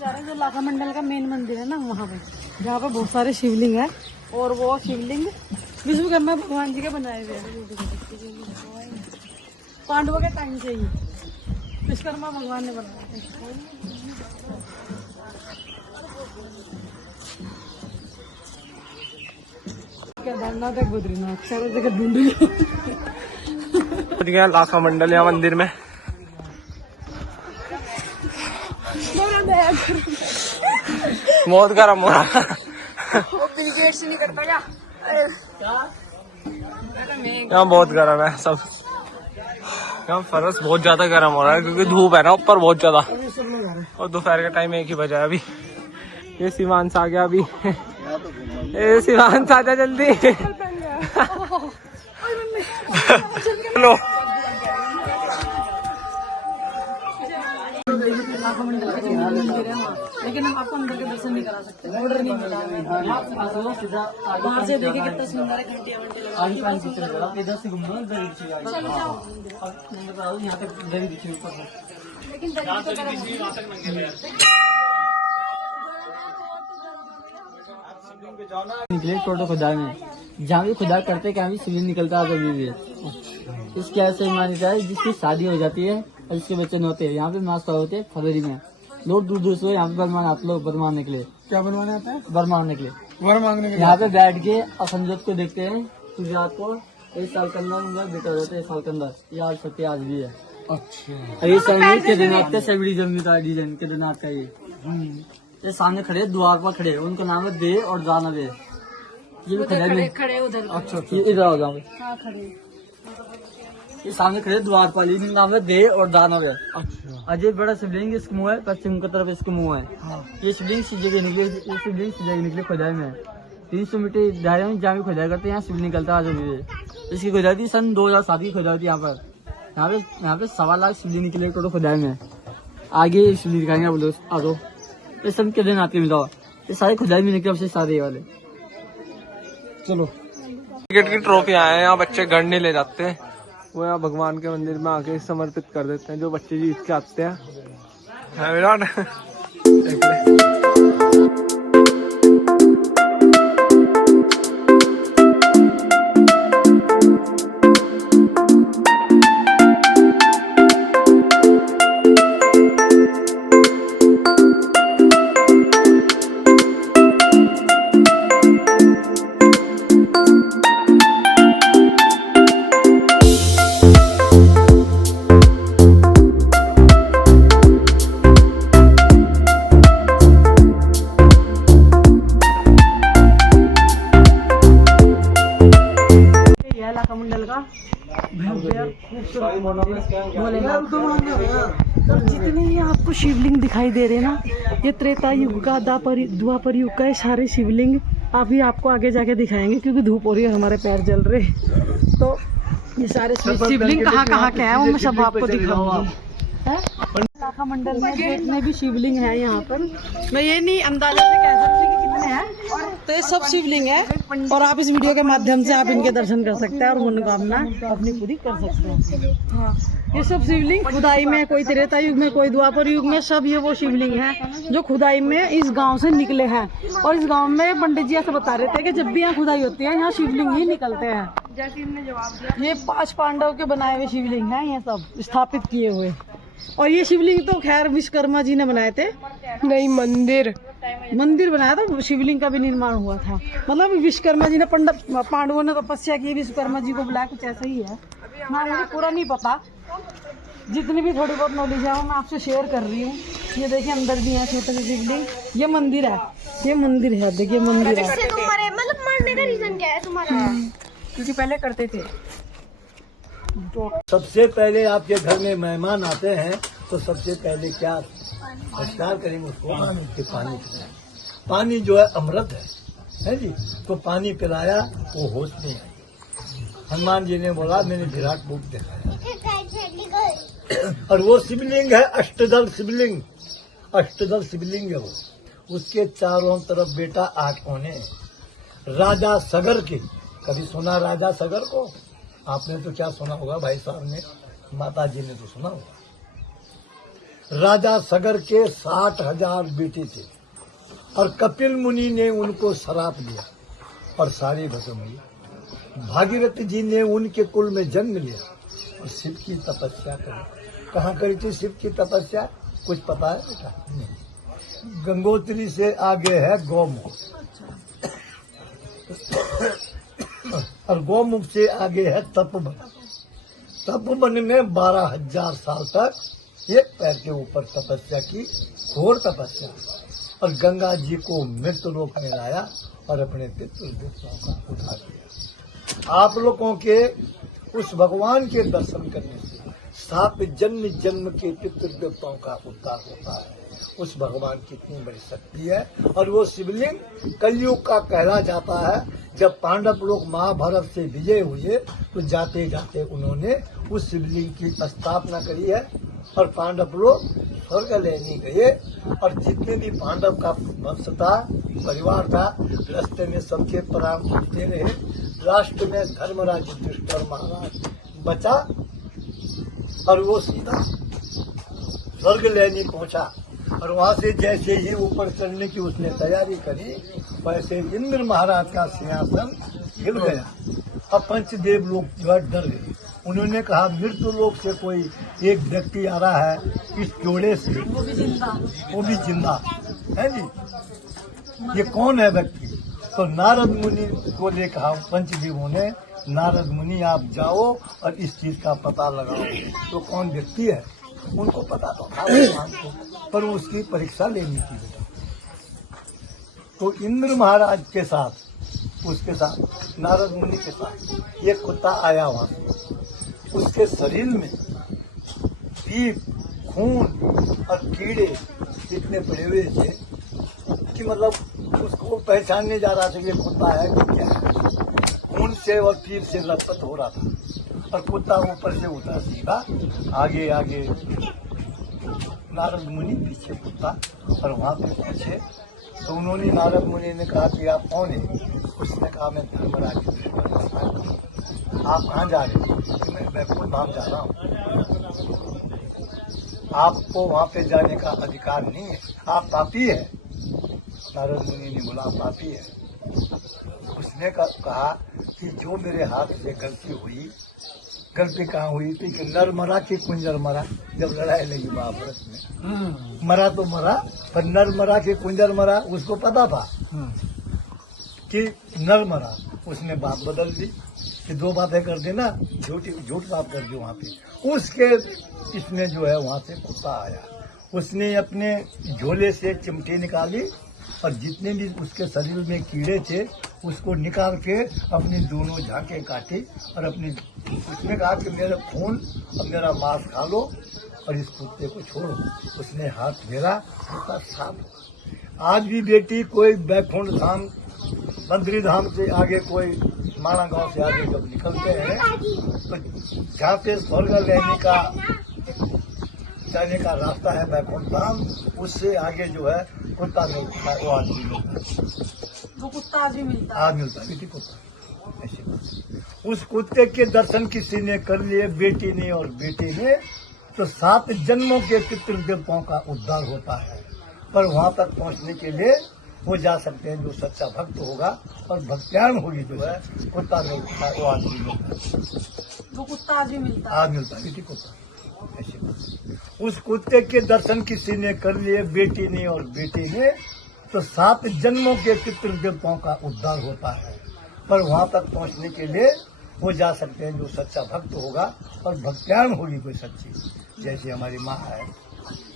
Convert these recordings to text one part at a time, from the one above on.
जा रहे हैं जो लाखा मंडल का मेन मंदिर है ना, वहाँ पे जहाँ पे बहुत सारे शिवलिंग है। और वो शिवलिंग विश्वकर्मा भगवान जी के बनाए हुए हैं, पांडवों के टाइम से ही विश्वकर्मा भगवान ने बनाया थे। केदारनाथ है, बद्रीनाथ, सारे जगह ढूंढी गया लाखा मंडल या मंदिर में। बहुत गर्म हो रहा से नहीं करता क्या? यहाँ बहुत गर्म है सब। यहाँ फर्श बहुत ज्यादा गर्म हो रहा है क्योंकि धूप है ना ऊपर बहुत ज्यादा, और दोपहर का टाइम 1 ही बजा है अभी। ये शिवांश आ गया अभी। ये शिवांश आ जा जल्दी। चलो लाखा मंडल के जो मंदिर है वहाँ, लेकिन हम आपको अंदर के दर्शन नहीं करा सकते, ऑर्डर नहीं मिला। वहाँ से देखिए कितना सुंदर है, घंटियाँ वंटियाँ लगा दी। लेकिन निकले टोटो खुदाई में, जहाँ भी खुदाई करते क्या भी शिवलिंग निकलता है कभी भी। इसके ऐसे मान्यता है जिसकी शादी हो जाती है और जिसके बच्चे नहीं होते, यहाँ पे नाश्ता होते हैं फरवरी में। लोग दूर दूर से यहाँ पे बरमान आते लोग वर मांगने के लिए। क्या बनवाने आते हैं? वर मांगने के लिए। वर मांगने के लिए यहाँ पे बैठ के असंजोत को देखते हैं सूर्यास्त को। 1 साल के अंदर बेटा होता है, 1 साल के अंदर। ये आज सत्य आज भी है। अच्छा, ये संगीत केदारनाथ का सबड़ी जमीन का डिजाइन केदारनाथ का। ये सामने खड़े द्वार पर खड़े, उनका नाम है दे और दानव। ये भी खड़े उधर। अच्छा, इधर आओ जाओ। हाँ खड़े। ये सामने खड़े द्वार पाली, इनका नाम है दे और दानव है। अच्छा, अजय बड़ा शिवलिंग इसका मुँह है, पश्चिम की तरफ इसका मुँह है। हाँ। ये शिवलिंग सी जगह निकले, ये शिवलिंग सी जगह निकले खुदाई में 300 मीटर दायरे में जहाँ भी खुदाई करते हैं यहाँ शिवलिंग निकलता है। आज इसकी खुदाई थी सन 2007 की खुदाई थी। यहाँ पे 1.25 लाख शिवलिंग निकले टोटल खुदाई में। आगे शिवलिंग दिखाएंगे आप लोग, आ जाओ। ये सब के दिन आते हैं, ये सारे खुदाई में निकले, सारे वाले। चलो क्रिकेट की ट्रॉफी आए हैं यहाँ, बच्चे घर नहीं ले जाते हैं, वो यहाँ भगवान के मंदिर में आके समर्पित कर देते हैं जो बच्चे जीत के आते हैं। विराट लाखा मंडल का जितने ये आपको शिवलिंग दिखाई दे रहे हैं ना, ये त्रेता युग का द्वापर युग का, ये सारे शिवलिंग अभी आपको आगे जाके दिखाएंगे क्योंकि धूप हो रही है, हमारे पैर जल रहे। तो ये सारे शिवलिंग कहाँ के हैं वो मैं सब आपको दिखाऊंगी। लाखा मंडल में जितने भी शिवलिंग है यहाँ पर, मैं ये नहीं अंदाजा से कह सकती कि कितने हैं, तो ये सब शिवलिंग है। और आप इस वीडियो के माध्यम से आप इनके दर्शन कर सकते हैं और मनोकामना अपनी पूरी कर सकते हैं। हाँ, ये सब शिवलिंग खुदाई में, कोई त्रेता युग में, कोई द्वापर युग में, सब ये वो शिवलिंग हैं जो खुदाई में इस गांव से निकले हैं। और इस गांव में पंडित जी ऐसे बता रहे थे कि जब भी यहाँ खुदाई होती है यहाँ शिवलिंग ही निकलते हैं। जैसे इनने जवाब दिया, ये 5 पांडव के बनाए हुए शिवलिंग हैं, ये सब स्थापित किए हुए। और ये शिवलिंग तो खैर विश्वकर्मा जी ने बनाए थे, नहीं मंदिर बनाया था, शिवलिंग का भी निर्माण हुआ था। मतलब विश्वकर्मा जी ने, पांडवों ने तपस्या की, विश्वकर्मा जी को बुलाया, कुछ ऐसा ही है ना, मुझे पूरा नहीं पता। जितनी भी थोड़ी बहुत नॉलेज है वो मैं आपसे शेयर कर रही हूँ। ये देखिए अंदर भी है छोटे से शिवलिंग। ये मंदिर है, देखिए मंदिर है। मतलब मारने का रीजन क्या है तुम्हारा? क्योंकि पहले करते थे। सबसे पहले आपके घर में मेहमान आते हैं तो सबसे पहले क्या नमस्कार करेंगे उसको, कि पानी पिलाएं। पानी जो है अमृत है जी। तो पानी पिलाया, वो होश नहीं आई। हनुमान जी ने बोला मैंने विराट रूप दिखाया। और वो शिवलिंग है अष्टदल शिवलिंग, है वो। उसके चारों तरफ बेटा 8 कोने। राजा सगर के, कभी सुना राजा सगर को? आपने तो क्या सुना होगा भाई साहब ने, माता जी ने तो सुना होगा। राजा सगर के 60,000 बेटे थे और कपिल मुनि ने उनको श्राप दिया और सारी खत्म हुई। भागीरथी जी ने उनके कुल में जन्म लिया और शिव की तपस्या करी। कहाँ करी थी शिव की तपस्या, कुछ पता है बेटा? नहीं। गंगोत्री से आगे है गौमुख और गौमुख से आगे है तपोवन। तपोवन में 12,000 साल तक एक पैर के ऊपर तपस्या की, घोर तपस्या, और गंगा जी को मृत्यु लोक में लाया और अपने पितृदेवताओं का उद्धार किया। आप लोगों के उस भगवान के दर्शन करने से 7 जन्म जन्म के पितृदेवताओं का उद्धार होता है। उस भगवान की इतनी बड़ी शक्ति है। और वो शिवलिंग कलयुग का कहला जाता है। जब पांडव लोग महाभारत से विजय हुए तो जाते जाते उन्होंने उस शिवलिंग की स्थापना करी है और पांडव लोग स्वर्ग लेने गए। और जितने भी पांडव का वंश था, परिवार था, रास्ते में सबके प्राण छूटते रहे। लास्ट में धर्मराज युधिष्ठिर महाराज बचा और वो सीधा स्वर्ग लेने पहुंचा। और वहां से जैसे ही ऊपर चढ़ने की उसने तैयारी करी, वैसे इंद्र महाराज का सिंहासन हिल गया। अब पंचदेव लोग जो है डर गए। उन्होंने कहा मृत्यु लोक से कोई एक व्यक्ति आ रहा है इस जोड़े से, वो भी जिंदा है जी, ये कौन है व्यक्ति? तो नारद मुनि को ले कहा पंचदेवों ने, नारद मुनि आप जाओ और इस चीज का पता लगाओ तो कौन व्यक्ति है। उनको पता तो था भगवान को, पर उसकी परीक्षा लेनी थी बेटा। तो इंद्र महाराज के साथ, उसके साथ नारद मुनि के साथ एक कुत्ता आया वहां से। उसके शरीर में पीप, खून और कीड़े इतने पड़े हुए थे कि मतलब उसको पहचानने जा रहा था ये कुत्ता है कि क्या है। खून से और पीप से लथपथ हो रहा था और कुत्ता ऊपर से उतरा सीधा, आगे आगे नारद मुनि, पीछे कुत्ता। और वहां पे पहुंचे तो उन्होंने, नारद मुनि ने कहा कि आप कौन है? उसने कहा मैं धर्मराज हूँ। आप कहाँ जा रहे हैं? कि मैं बैकुंठ धाम जा रहा हूँ। आपको वहाँ पे जाने का अधिकार नहीं है, आप पापी है। नारद मुनि ने बोला पापी है। उसने कहा कि जो मेरे हाथ से गलती हुई, गलती कहाँ हुई थी कि नरमरा की कुंजर मरा। जब लड़ाई लगी महाभारत में, मरा तो मरा, पर नरमरा की कुंजर मरा। उसको पता था कि नर मरा। उसने बात बदल दी कि 2 बातें कर देना, झूठ बात कर दी वहाँ पे। उसके इसने जो है वहाँ से कुत्ता आया, उसने अपने झोले से चिमटी निकाली और जितने भी उसके शरीर में कीड़े थे उसको निकाल के अपनी दोनों झांकें काटी और अपनी, उसने कहा कि मेरा खून और मेरा मांस खा लो और इस कुत्ते को छोड़ो। उसने हाथ फेरा, कुत्ता साफ। आज भी बेटी कोई बैकुंठ धाम, बद्री धाम से आगे, कोई माणा गांव से आगे जब निकलते हैं तो जहाँ पे स्वर्ग जाने का रास्ता है बैकुंठ धाम, उससे आगे जो है कुत्ता मिलता है। वो आदमी मिलता है, वो कुत्ता आज भी मिलता है। आज मिलता है बेटी कुत्ता। ऐसे उस कुत्ते के दर्शन किसी ने कर लिए, बेटी ने और बेटे ने, तो 7 जन्मों के पितृदेवताओं का उद्धार होता है। पर वहां तक पहुंचने के लिए वो जा सकते हैं जो सच्चा भक्त होगा और भक्त्यान होगी जो है। कुत्ता मिलता है, वो आदमी मिलता है, वो कुत्ता आज भी मिलता है। आज मिलता है बेटी कुत्ता। ऐसे उस कुत्ते के दर्शन किसी ने कर लिए, बेटी ने और बेटे ने, तो 7 जन्मों के पितृदेवताओं का उद्धार होता है। पर वहां तक पहुंचने के लिए वो जा सकते हैं जो सच्चा भक्त होगा और भक्त्यान होगी कोई सच्ची, जैसे हमारी माँ है,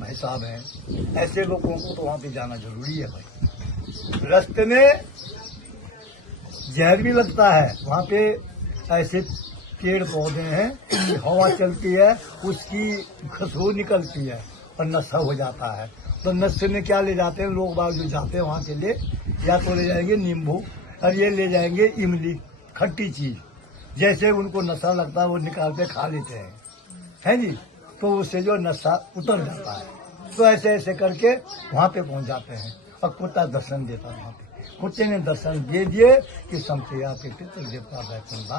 भाई साहब हैं। ऐसे लोगों को तो वहां पे जाना जरूरी है भाई। रास्ते में जहर भी लगता है, वहां पे ऐसे पेड़ पौधे हैं, हवा चलती है, उसकी खुशबू निकलती है और नशा हो जाता है। तो नशे में क्या ले जाते हैं लोग बाग जो जाते हैं वहां के लिए, या तो ले जाएंगे नींबू और ये ले जाएंगे इमली, खट्टी चीज। जैसे उनको नशा लगता है वो निकाल के खा लेते हैं जी, तो उससे जो नशा उतर जाता है। तो ऐसे ऐसे करके वहां पे पहुंच जाते हैं और कुत्ता दर्शन देता है वहां पे। कुत्ते ने दर्शन दे दिए कि समझिया के पितृ देवता बैकुंठा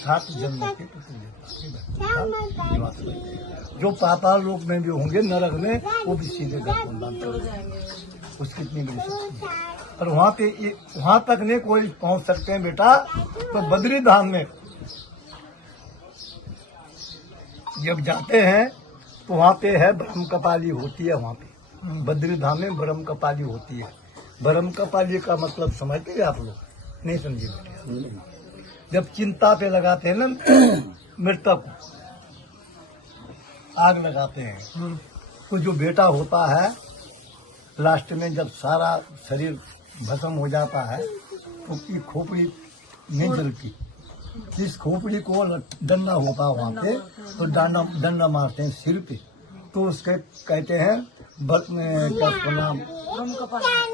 7 जन्म के पितृ देवता निवास बन गए। जो पाताल लोक में भी होंगे नरक में, वो भी सीधे बैकुंठा चले जाएंगे। उसकी इतनी बड़ी शक्ति है। और वहाँ तक नहीं कोई पहुंच सकते हैं बेटा। तो बद्री धाम में जब जाते हैं तो वहाँ पे है ब्रह्म कपाली होती है। वहाँ पे बद्री धाम में ब्रह्म कपाली होती है। ब्रह्म कपाली का मतलब समझते हैं आप लोग? नहीं समझे बेटे। जब चिंता पे लगाते हैं ना मृतक आग लगाते हैं, तो जो बेटा होता है लास्ट में जब सारा शरीर भस्म हो जाता है तो उसकी खोपड़ी नहीं जलती। जिस खोपड़ी को डंडा होता है वहाँ पे, तो डंडा मारते हैं सिर पे, तो उसके कहते हैं क्या उसका नाम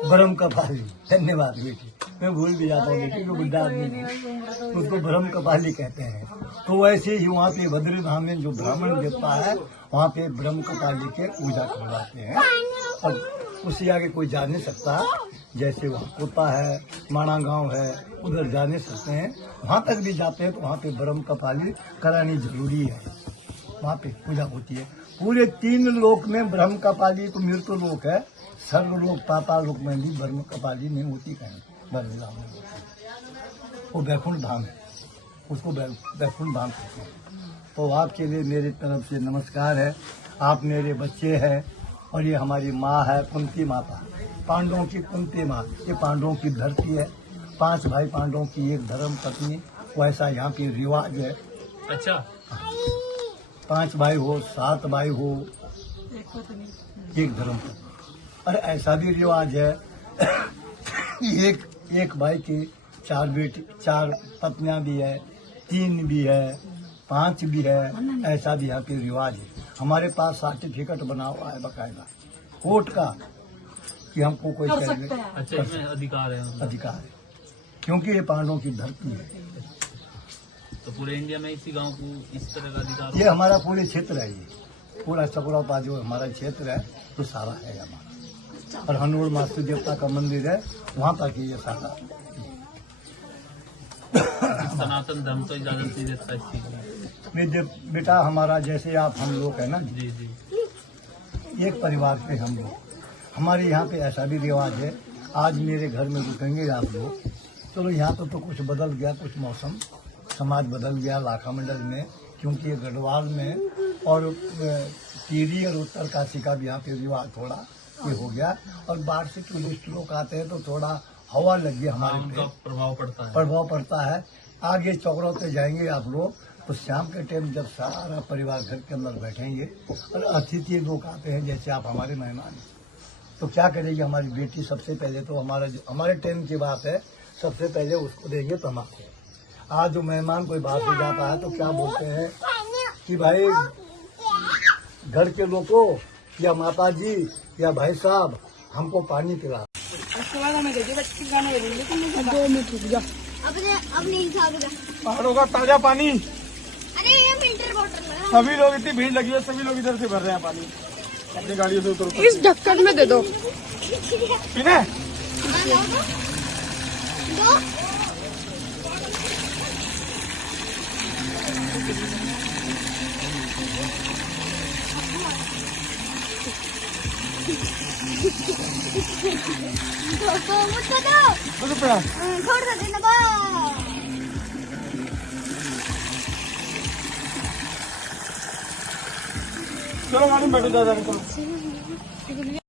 ब्रह्म कपाली। धन्यवाद बेटी, मैं भूल भी जाता हूँ बेटी को, बुढ़ा आदमी उसको ब्रह्म कपाली कहते हैं। तो वैसे ही वहाँ पे बद्री धाम में जो ब्राह्मण देवता है वहाँ पे ब्रह्म कपाली के पूजा करवाते हैं। और उससे आगे कोई जा नहीं सकता। जैसे वहाँ होता है माणा गांव है, उधर जा नहीं सकते हैं। वहाँ तक भी जाते हैं तो वहाँ पे ब्रह्म कपाली करानी जरूरी है। वहाँ पे पूजा होती है। पूरे 3 लोक में ब्रह्म कपाली तो मृत्यु लोक है, सर्व लोक पाताल लोक में भी ब्रह्म कपाली नहीं होती कहीं। बद्री धाम में वो बैकुंठ धाम है, उसको बैकुंठ धाम कहते हैं। तो आपके लिए मेरी तरफ से नमस्कार है। आप मेरे बच्चे हैं और ये हमारी माँ है कुंती माता, पांडवों की कुंती माँ। ये पांडवों की धरती है। 5 भाई पांडवों की एक धर्म पत्नी, वैसा यहाँ पे रिवाज है। अच्छा, 5 भाई हो 7 भाई हो एक धर्म पत्नी। और ऐसा भी रिवाज है एक भाई की 4 बेटी 4 पत्नियां भी है, 3 भी है, 5 भी है। ऐसा भी यहाँ पे रिवाज है। हमारे पास सर्टिफिकेट बना हुआ है बकायदा कोर्ट का कि हमको कोई अच्छा, इसमें अधिकार है। अधिकार है, क्योंकि ये पांडवों की धरती है। तो पूरे इंडिया में इसी गांव को इस तरह का अधिकार ये हमारा पूरे क्षेत्र है। ये पूरा चकुरापा जो हमारा क्षेत्र है तो सारा है हमारा। और हनूर मास्तु देवता का मंदिर है, वहाँ तक ये सारा। सनातन धर्म तो इजाजत नहीं देता इस चीज में। बेटा हमारा जैसे आप हम लोग है ना, जी जी, एक परिवार के हम लोग। हमारे यहाँ पे ऐसा भी रिवाज है। आज मेरे घर में रुकेंगे आप लोग। चलो यहाँ तो कुछ बदल गया, कुछ मौसम समाज बदल गया लाखा मंडल में, क्योंकि ये गढ़वाल में और टिहरी और उत्तरकाशी का भी यहाँ पे रिवाज थोड़ा ये हो गया। और बाहर से टूरिस्ट लोग आते हैं तो थोड़ा हवा लग गया हमारे उनका पे, प्रभाव पड़ता है। आगे चौकड़ों पे जाएंगे आप लोग तो शाम के टाइम जब सारा परिवार घर के अंदर बैठेंगे और अतिथि लोग आते हैं, जैसे आप हमारे मेहमान, तो क्या करेगी हमारी बेटी? सबसे पहले तो हमारे टाइम की बात है, सबसे पहले उसको देंगे तम्बाकू। आज जो मेहमान कोई बाहर से जाता है तो क्या बोलते हैं कि भाई घर के लोगों या माता जी या भाई साहब हमको पानी पिला। अपने हिसाब से। पहाड़ों का ताजा पानी। अरे ये फिल्टर वाटर लगा। सभी लोग, इतनी भीड़ लगी है, सभी लोग इधर से भर रहे हैं पानी अपनी गाड़ियों से उतर। इस ढक्कन में दे दो। पीना है? दो छोड़ दे ना। चलो गाड़ी में बैठो, जा चलो।